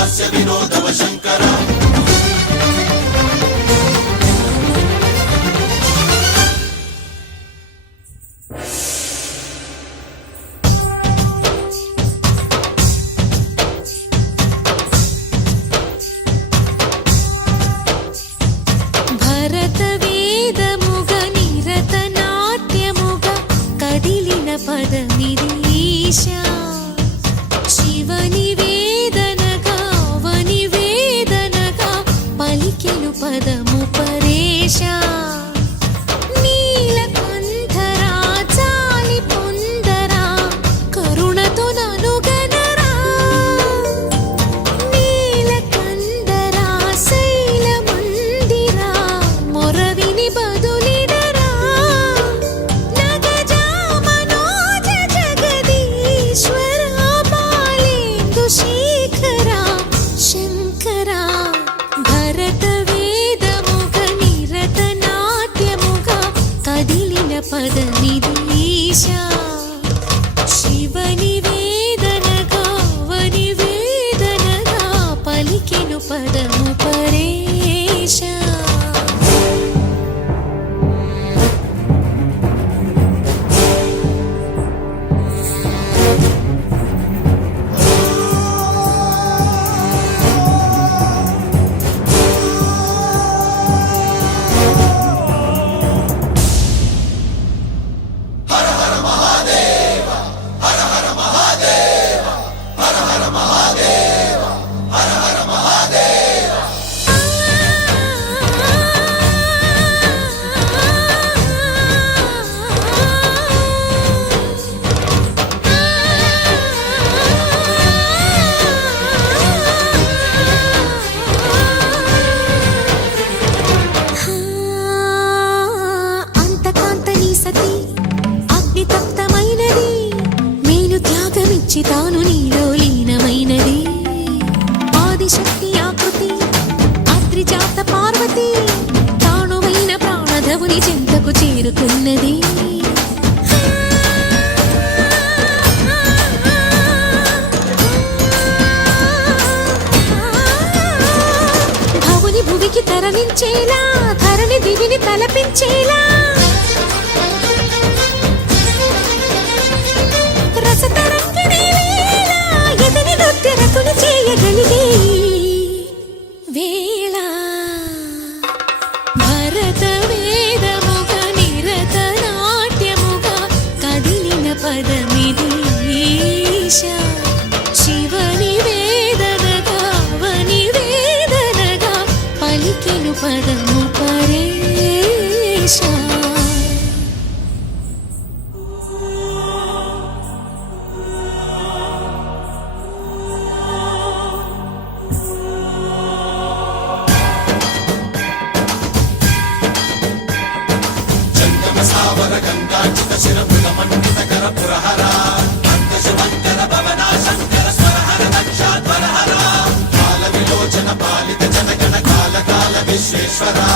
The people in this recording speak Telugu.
हास्य विनोदव शंकर పదమిదీశా శివని వేదనగా వని వేదనగా పలికెను పదము పరేశా నీలకంఠరా చాలి పొందరా కరుణతో ననుగనరా నీలకంఠరా శైల మందిరా మొరవిని బదులిడరా శేఖరా శంకరా భరత వేదముగ నిరత నాట్యముగ కదిలిన పదమిదీశా శివని వేదనగా వని వేదనగా పలికెను పదము పరేశా తాను నీలో లీనమైనది ఆదిశక్తి ఆకృతి అత్రిజాత పార్వతి తానువైన ప్రాణధవుని చెంతకు చేరుకున్నది భవుని భువికి తరలించేలా ధరణి దివిని తలపించేలా రతులు చేయగలిగే వేళ భరత వేదముగ నిరత నాట్యముగ కదిలిన పదమిదీశా శివని వేదనగా వని వేదనగా పలికెను పదము పరేశా सावर गंगाचित शिरमृग मंडित कर पुरहरा अंतशुभंकर भवना शंकर स्वरहर दक्षाध्वरहरा काल विलोचन पालित जनगण काल काल विश्वेश्वरा